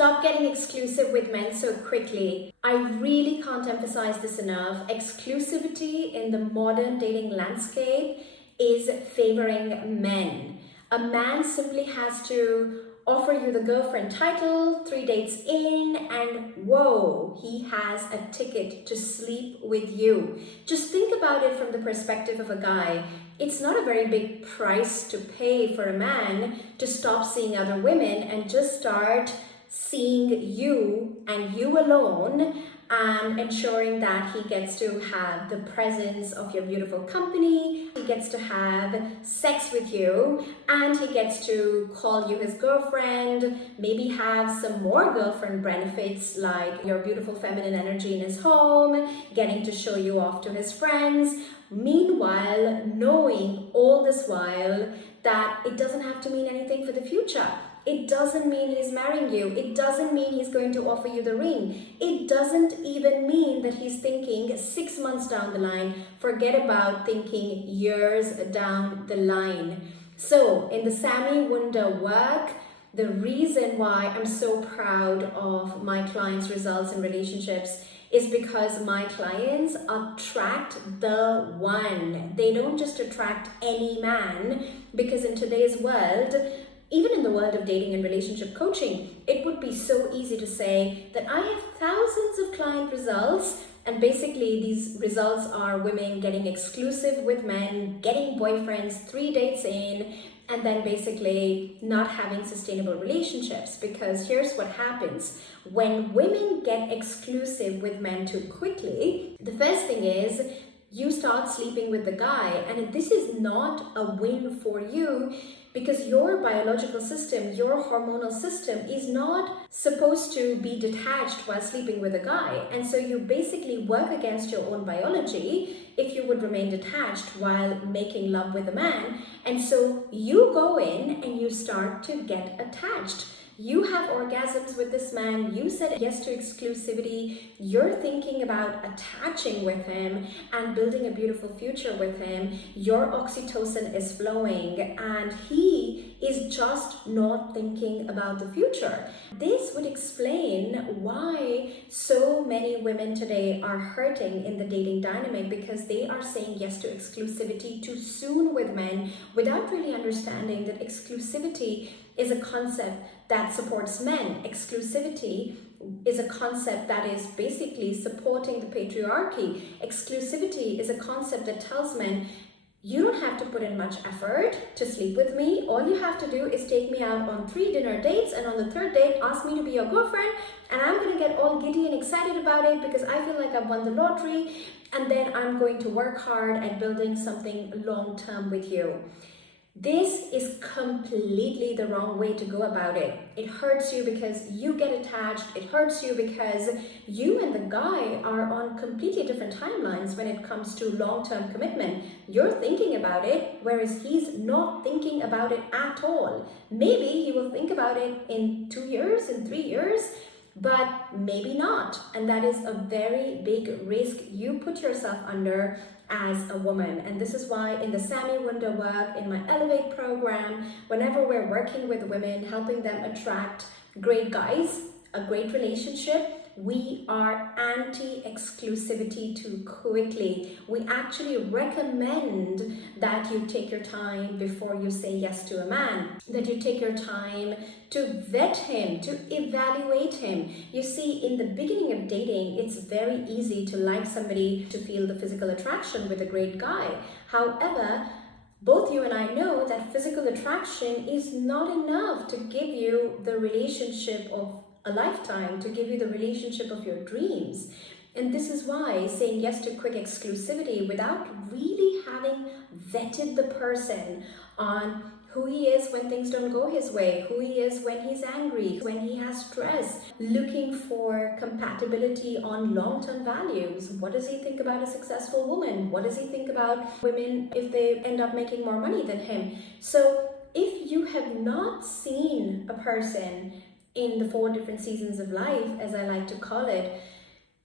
Stop getting exclusive with men so quickly. I really can't emphasize this enough. Exclusivity in the modern dating landscape is favoring men. A man simply has to offer you the girlfriend title 3 dates in, and whoa, he has a ticket to sleep with you. Just think about it from the perspective of a guy. It's not a very big price to pay for a man to stop seeing other women and just start seeing you and you alone, and ensuring that he gets to have the presence of your beautiful company, he gets to have sex with you, and he gets to call you his girlfriend, maybe have some more girlfriend benefits like your beautiful feminine energy in his home, getting to show you off to his friends. Meanwhile, knowing all this while that it doesn't have to mean anything for the future. It doesn't mean he's marrying you. It doesn't mean he's going to offer you the ring. It doesn't even mean that he's thinking 6 months down the line. Forget about thinking years down the line. So in the Sami Wunder work, the reason why I'm so proud of my clients' results in relationships is because my clients attract the one. They don't just attract any man, because in today's world, even in the world of dating and relationship coaching, it would be so easy to say that I have thousands of client results, and basically these results are women getting exclusive with men, getting boyfriends 3 dates in, and then basically not having sustainable relationships. Because here's what happens. When women get exclusive with men too quickly, the first thing is you start sleeping with the guy, and this is not a win for you, because your biological system, your hormonal system is not supposed to be detached while sleeping with a guy. And so you basically work against your own biology if you would remain detached while making love with a man. And so you go in and you start to get attached. You have orgasms with this man, you said yes to exclusivity, you're thinking about attaching with him and building a beautiful future with him, your oxytocin is flowing, and he is just not thinking about the future. This would explain why so many women today are hurting in the dating dynamic, because they are saying yes to exclusivity too soon with men without really understanding that exclusivity is a concept that supports men. Exclusivity is a concept that is basically supporting the patriarchy. Exclusivity is a concept that tells men, you don't have to put in much effort to sleep with me. All you have to do is take me out on 3 dinner dates, and on the 3rd date, ask me to be your girlfriend, and I'm going to get all giddy and excited about it because I feel like I've won the lottery, and then I'm going to work hard at building something long-term with you. This is completely the wrong way to go about it. It hurts you because you get attached. It hurts you because you and the guy are on completely different timelines when it comes to long-term commitment. You're thinking about it, whereas he's not thinking about it at all. Maybe he will think about it in 2 years, in 3 years, but maybe not. And that is a very big risk you put yourself under as a woman. And this is why in the Sami Wunder work, in my Elevate program, whenever we're working with women, helping them attract great guys, a great relationship, we are anti-exclusivity too quickly. We actually recommend that you take your time before you say yes to a man, that you take your time to vet him, to evaluate him. You see, in the beginning of dating, it's very easy to like somebody, to feel the physical attraction with a great guy. However, both you and I know that physical attraction is not enough to give you the relationship of a lifetime, to give you the relationship of your dreams. And this is why saying yes to quick exclusivity without really having vetted the person on who he is when things don't go his way, who he is when he's angry, when he has stress, looking for compatibility on long-term values. What does he think about a successful woman? What does he think about women if they end up making more money than him? So if you have not seen a person in the 4 different seasons of life, as I like to call it,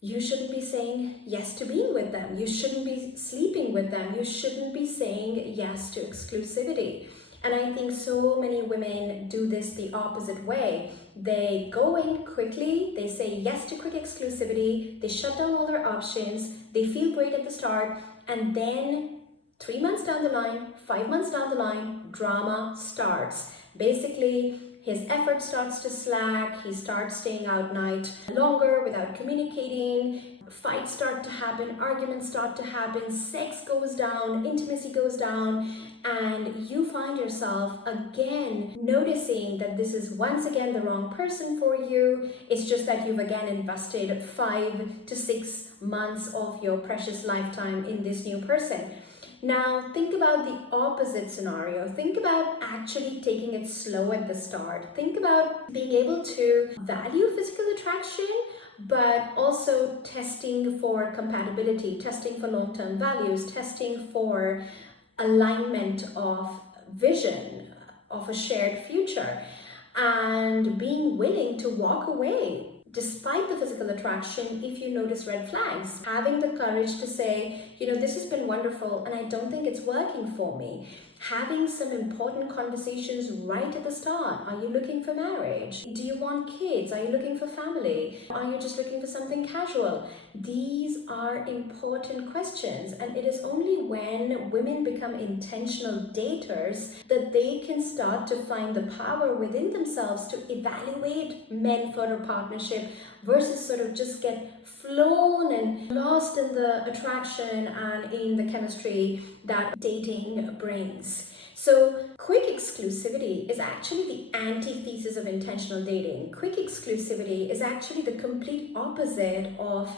you shouldn't be saying yes to being with them. You shouldn't be sleeping with them. You shouldn't be saying yes to exclusivity. And I think so many women do this the opposite way. They go in quickly, they say yes to quick exclusivity, they shut down all their options, they feel great at the start, and then 3 months down the line, 5 months down the line, drama starts. Basically, his effort starts to slack, he starts staying out night longer without communicating, fights start to happen, arguments start to happen, sex goes down, intimacy goes down, and you find yourself again noticing that this is once again the wrong person for you. It's just that you've again invested 5 to 6 months of your precious lifetime in this new person. Now, think about the opposite scenario. Think about actually taking it slow at the start. Think about being able to value physical attraction, but also testing for compatibility, testing for long-term values, testing for alignment of vision, of a shared future, and being willing to walk away despite the physical attraction if you notice red flags. Having the courage to say, this has been wonderful and I don't think it's working for me. Having some important conversations right at the start. Are you looking for marriage? Do you want kids? Are you looking for family? Are you just looking for something casual? These are important questions, and it is only when women become intentional daters that they can start to find the power within themselves to evaluate men for a partnership versus sort of just get flown and lost in the attraction and in the chemistry that dating brings. So quick exclusivity is actually the antithesis of intentional dating. Quick exclusivity is actually the complete opposite of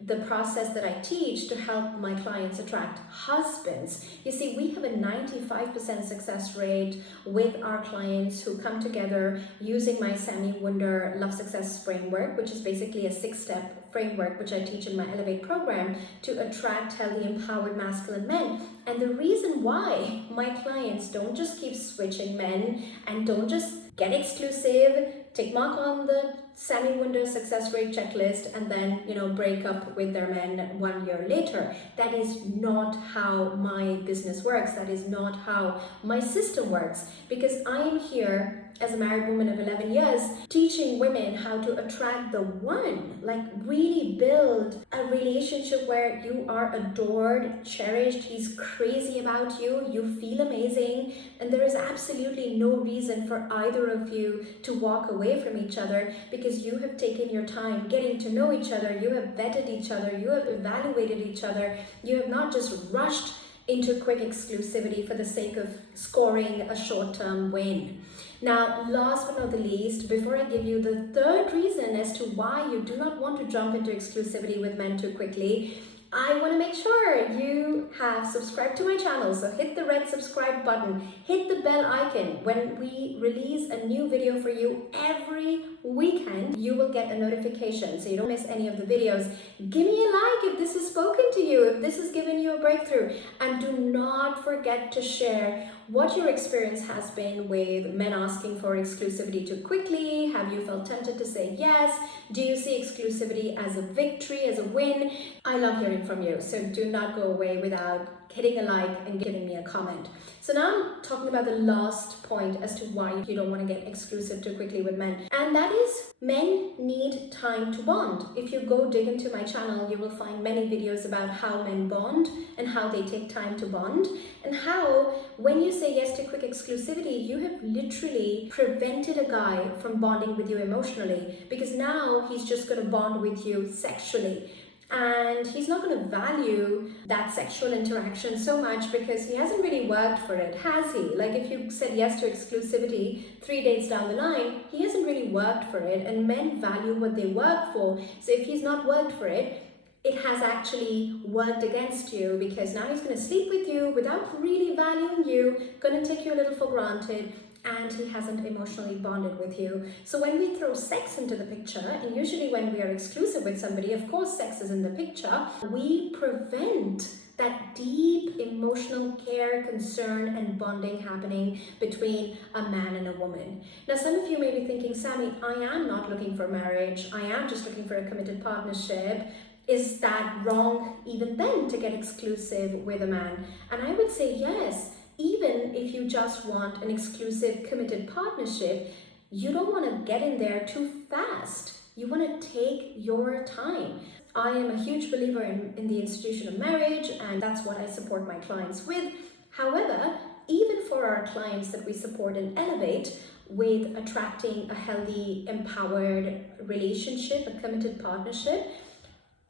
the process that I teach to help my clients attract husbands. You see, we have a 95% success rate with our clients who come together using my Sami Wunder Love Success Framework, which is basically a 6-step framework which I teach in my Elevate program to attract healthy, empowered, masculine men. And the reason why my clients don't just keep switching men and don't just get exclusive, tick mark on the Sami Wunder success rate checklist, and then break up with their men 1 year later. That is not how my business works. That is not how my system works, because I am here as a married woman of 11 years teaching women how to attract the one, like really build a relationship where you are adored, cherished, he's crazy about you, you feel amazing, and there is absolutely no reason for either of you to walk away from each other, because you have taken your time getting to know each other, you have vetted each other, you have evaluated each other, you have not just rushed into quick exclusivity for the sake of scoring a short-term win. Now, last but not the least, before I give you the third reason as to why you do not want to jump into exclusivity with men too quickly, I want to make sure you have subscribed to my channel. So hit the red subscribe button, hit the bell icon. When we release a new video for you every weekend, you will get a notification so you don't miss any of the videos. Give me a like if this has spoken to you, if this has given you a breakthrough. And do not forget to share what your experience has been with men asking for exclusivity too quickly. Have you felt tempted to say yes? Do you see exclusivity as a victory, as a win? I love hearing from you, so do not go away without hitting a like and giving me a comment. So now I'm talking about the last point as to why you don't want to get exclusive too quickly with men, and that is men need time to bond. If you go dig into my channel, you will find many videos about how men bond and how they take time to bond, and how when you say yes to quick exclusivity, you have literally prevented a guy from bonding with you emotionally, because now he's just going to bond with you sexually. And he's not going to value that sexual interaction so much because he hasn't really worked for it, has he? Like if you said yes to exclusivity 3 dates down the line, he hasn't really worked for it, and men value what they work for. So if he's not worked for it, it has actually worked against you, because now he's going to sleep with you without really valuing you, going to take you a little for granted, and he hasn't emotionally bonded with you. So when we throw sex into the picture, and usually when we are exclusive with somebody, of course sex is in the picture, we prevent that deep emotional care, concern, and bonding happening between a man and a woman. Now, some of you may be thinking, Sami, I am not looking for marriage. I am just looking for a committed partnership. Is that wrong even then to get exclusive with a man? And I would say yes. Even if you just want an exclusive committed partnership, You don't want to get in there too fast. You want to take your time. I am a huge believer in the institution of marriage, and that's what I support my clients with. However, even for our clients that we support and elevate with attracting a healthy, empowered relationship, a committed partnership,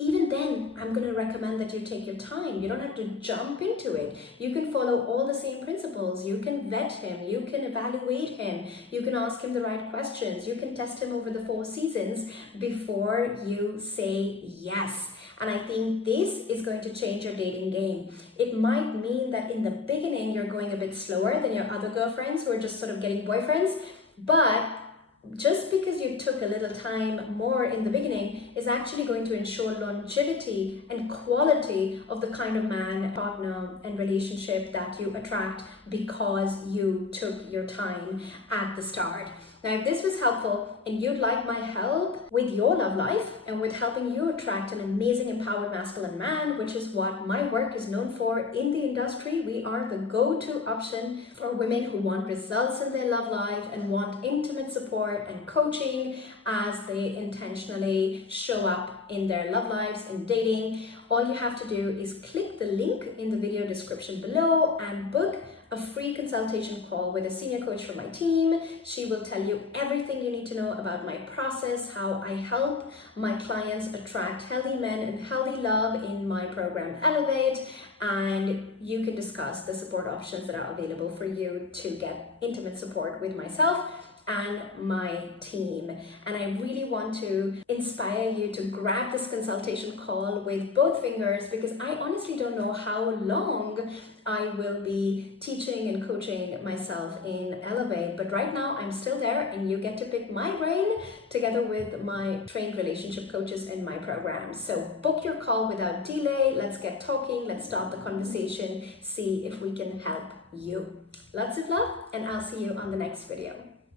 even then, I'm going to recommend that you take your time. You don't have to jump into it. You can follow all the same principles. You can vet him. You can evaluate him. You can ask him the right questions. You can test him over the 4 seasons before you say yes. And I think this is going to change your dating game. It might mean that in the beginning, you're going a bit slower than your other girlfriends who are just sort of getting boyfriends, but just because you took a little time more in the beginning is actually going to ensure longevity and quality of the kind of man, partner, and relationship that you attract because you took your time at the start. Now, if this was helpful and you'd like my help with your love life and with helping you attract an amazing empowered masculine man, which is what my work is known for in the industry, we are the go-to option for women who want results in their love life and want intimate support and coaching as they intentionally show up in their love lives and dating. All you have to do is click the link in the video description below and book a free consultation call with a senior coach from my team. She will tell you everything you need to know about my process, how I help my clients attract healthy men and healthy love in my program Elevate, and you can discuss the support options that are available for you to get intimate support with myself and my team. And I really want to inspire you to grab this consultation call with both fingers, because I honestly don't know how long I will be teaching and coaching myself in Elevate, but right now I'm still there and you get to pick my brain together with my trained relationship coaches in my program. So book your call without delay. Let's get talking. Let's start the conversation. See if we can help you. Lots of love, and I'll see you on the next video.